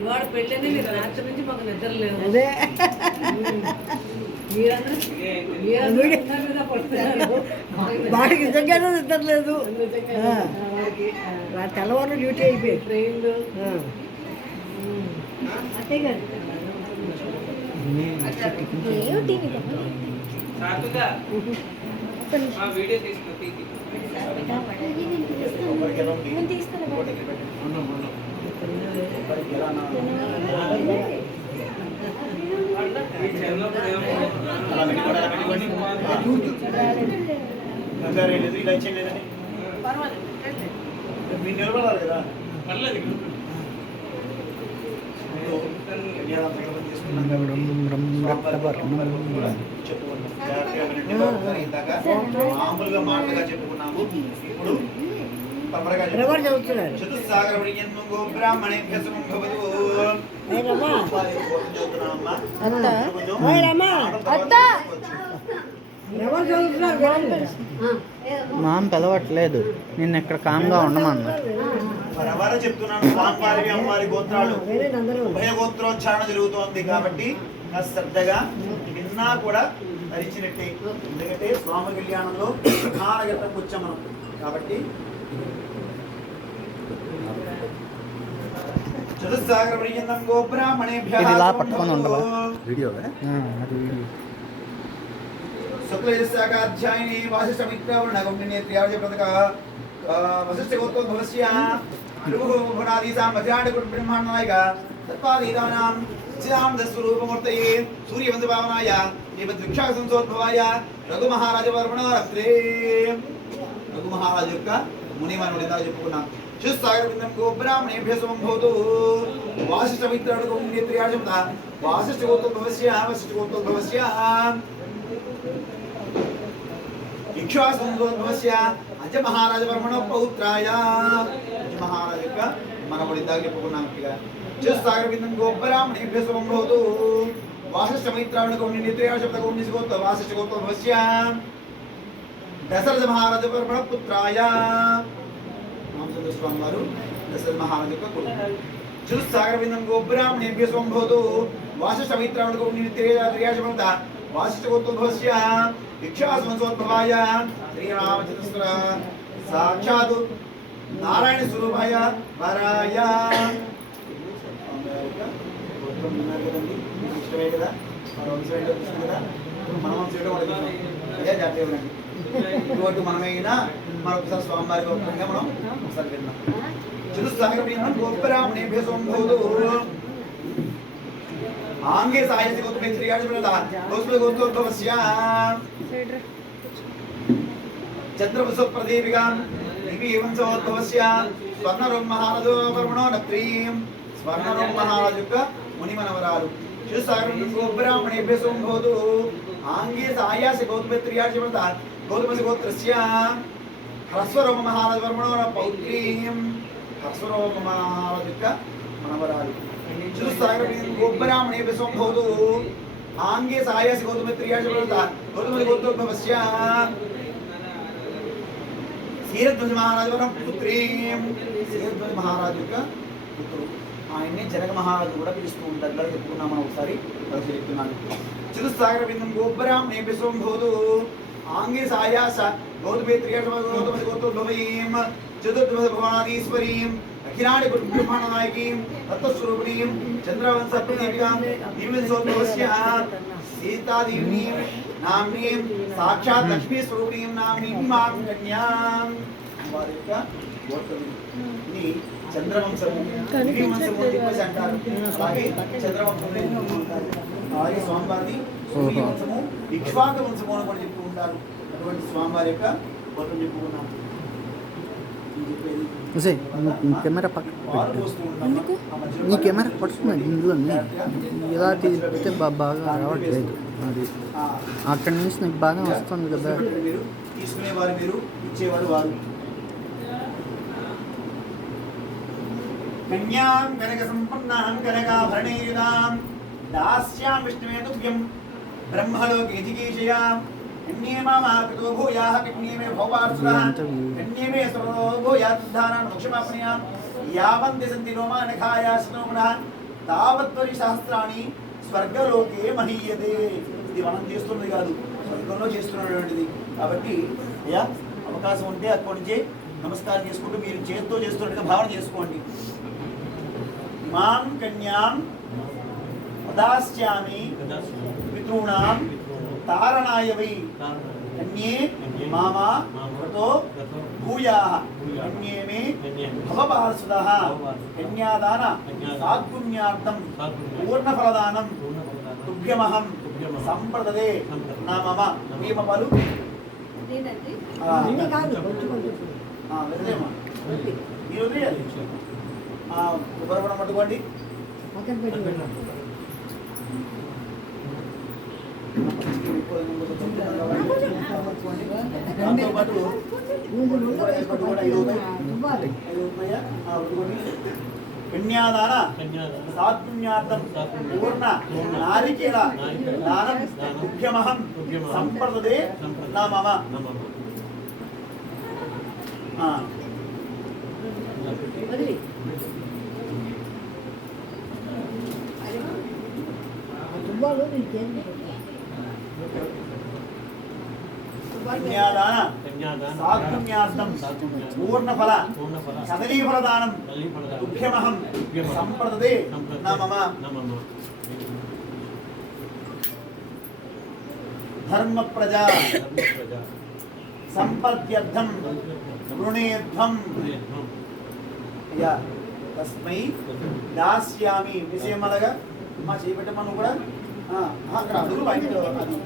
ఇవాళ పెళ్ళని మీరు రాత్రి నుంచి మాకు నిద్ర లేదు. అదే వాడికి నిజంగానే నిద్ర లేదు. తెల్లవారు డ్యూటీ అయిపోయి ట్రైన్లు నిలబడాలి కదా. మామూలుగా మాటగా చెప్పుకున్నాము. ఇప్పుడు చతుస్సాగర బ్రాహ్మణేభ్య మామ పిలవట్లేదు, నిన్న ఇక్కడ కామ్గా ఉండమన్నా. ఎవరో చెప్తున్నాను, స్వామివారి అమ్మవారి గోత్రాలు ఉభయ గోత్రోచ్చారణ జరుగుతోంది కాబట్టి శ్రద్ధగా విన్నా కూడా ధరించినట్టే. ఎందుకంటే స్వామి కళ్యాణంలో ప్రధానగతంగా వచ్చాం మనం కాబట్టి. చతుస్సాగర పర్యంతం గోబ్రాహ్మణేభ్యః ఇలా పట్టుకొని ఉండవా వీడియో? శుక్లయస్యాధ్యాయిని వాసిష్టమిత్రవర్ణగౌండినేత్ర్యాజ వశిష్ఠగోత్రోద్భవస్య భృగుభువనాదీసాం మధ్యాహ్నకుట బ్రహ్మాండాయ తత్పాదీదానాం చిదానందస్వరూపమూర్తయే సూర్యవంశభావనాయ శ్రీమద్విక్షాసంసోద్భవాయ రఘుమహారాజవర్మణ రత్రే. రఘుమహారాజు యొక్క మునిమనుడిగా చెప్పుకున్నాం. చతుస్సాగరబిందం గోబ్రాహ్మణేభ్య సంభవతు వాసిష్టమిత్రవర్ణగౌండినేత్ర్యాజ వాసిష్ఠగోత్రోద్భవస్య వశిష్ఠగోత్రోద్భవస్య ఇక్ష్వాకువంశోద్భవస్య అజ మహారాజ వర్మణ పౌత్రాయ. అజ మహారాజు యొక్క మనవడు ఇందాక చెప్పుకున్నాం. చతుస్సాగరబిందం గోబ్రాహ్మణేభ్య సంభవతు వాసిష్ఠమైత్రావణగౌండినేత్ర్యాజ వాసిష్ఠగోత్రోద్భవస్య దశరథ మహారాజ వర్మణ పుత్రాయ. రామచంద్ర స్వామి వారు దశరథ మహారాజు యొక్క కొడుకు. చతుస్సాగరబిందం గోబ్రాహ్మణేభ్య సంభవతు వాసిష్ఠమైత్రావణగౌండినేత్ర్యాజ వాసిష్ఠగోత్రోద్భవస్య ఇక్ష్వాకువంశోద్భవాయ శ్రీరామచంద్ర సాక్షాత్ నారాయణ స్వరూపాయ వరాయ. ఇష్టమే కదా, మన వంశం కదా, మన వంశం అదే జాతీయ ఇటువంటి మనమైనా మరొకసారి స్వామివారి గోత్రంగా మనం ఒకసారి విన్నాం. చతుస్సాగరబిందం గోబ్రాహ్మణేభ్య సంభవతు ఆంగే సాయసి గోత్రోద్భవస్య చంద్రవసుప్రదీపికాం దివ్యవంశోద్భవస్య స్వర్ణరూప మహారాజు వర్మణో నత్రీం. స్వర్ణరూప మహారాజు యొక్క మునిమనవరాలు. చతుస్సాగరబిందం గోబ్రాహ్మణేభ్య సంభవతు ఆంగే సాయాసి గౌతమసి గోత్రస్య హ్రస్వరూప మహారాజు వర్మణో పౌత్రీం. హ్రస్వరూప మహారాజు యొక్క మనవరాలు. చతుస్సాగరబిందం గోబ్రాహ్మణేభ్య సంభవతు ఆంగే సాయాసి గౌతమసి గోత్రోద్భవస్య క్షీరధ్వజ మహారాజు వరం పుత్రీం. క్షీరధ్వజ మహారాజు యొక్క పుత్రుడు. ఆయన్ని జనక మహారాజు కూడా పిలుస్తూ ఉంటారు. చెప్పుకున్నాం మనం ఒకసారి చెప్తున్నాను. చతుస్సాగరబిందం గోబ్రాహ్మణేభ్య సంభవతు ఆంగే సాయాస గౌతమసి గోత్రోద్భవీం చతుర్దశ భువనాధీశ్వరీం అఖిలాండ బ్రహ్మాండనాయకీం తత్వస్వరూపిణీం చంద్రవంశప్రదీపికాం దివ్యవంశోద్భవస్య సీతాదేవీం నామ్నీం సాక్షాత్ లక్ష్మీ స్వరూపిణీం నామ్నీం మాం కన్యాం. వారి యొక్క గోత్రాన్ని చంద్రవంశము దివ్యవంశము చెప్పేసి అంటారు. అలాగే చంద్రవంశము అంటారు. అలాగే స్వామివారిని సూర్యవంశము ఇక్ష్వాకు వంశము అని కూడా చెప్తూ ఉంటారు. అటువంటి స్వామివారి యొక్క గోత్రం చెప్పుకున్నాం. కెమెరా పక్కన నీ కెమెరా పడుతుంది ఇందులో ఇలా తీస్తే బాగా రావట్లేదు. అది అక్కడి నుంచి నీకు బాగా వస్తుంది కదా. తీసుకునేవారు మీరు, ఇచ్చేవారు వారు. కన్యాం కనక సంపన్నాం కనకాభరణేయుధాం దాస్యాం విష్ణువే తుభ్యం బ్రహ్మలోకే జిగీషయాం. కన్యే మామాకృతో భూయాః కన్యే మే భోపార్చులః కన్యే మే సర్వో భూయాత్ ధానాన్ మోక్షమాప్నుయాం. యావంతి సంతి రోమానఖాయా స్నోమనః తావత్వరి శాస్త్రాన్ని స్వర్గలోకే మహీయతే. ఇది మనం చేస్తున్నది కాదు, స్వర్గంలో చేస్తున్నటువంటిది. కాబట్టి అయ్యా అవకాశం ఉంటే అక్కడి నుంచే నమస్కారం చేసుకుంటూ మీరు చేతితో చేస్తున్నట్టుగా భావన చేసుకోండి. ఇమాం కన్యాం ప్రదాస్యామి పితॄణాం తారణాయ వై కన్యే మామ వ్రతో భూయాః కన్యే మే భవపార్షదః కన్యాదాన సాత్పుణ్యార్థం పూర్ణఫలదానం తుభ్యమహం సంప్రదదే నా మమ భీమ పలు అన్నీ కాదు కొంచెం కొంచెం వదిలేమా మీరు వదిలేయాలి. ఉపరపడం పట్టుకోండి. పక్కన పెట్టి దాంతో పాటు కన్యాదాన సాత్పుణ్యార్థం పూర్ణ నారికేల దానం ముఖ్యమహం సంప్రదదే నా మమ. దుబ్బాలు నీకేం కన్యాదాన సాత్పుణ్యార్థం పూర్ణఫల కదలీఫలదానం తుభ్యమహం సంప్రదదే నా మమ. ధర్మ ప్రజా సంపద్యర్థం వృణేధ్వం అయ్యా తస్మై దాస్యామి విషయం అలాగా మా చేపెట్టమను కూడా అక్కడ అడుగు బయట అది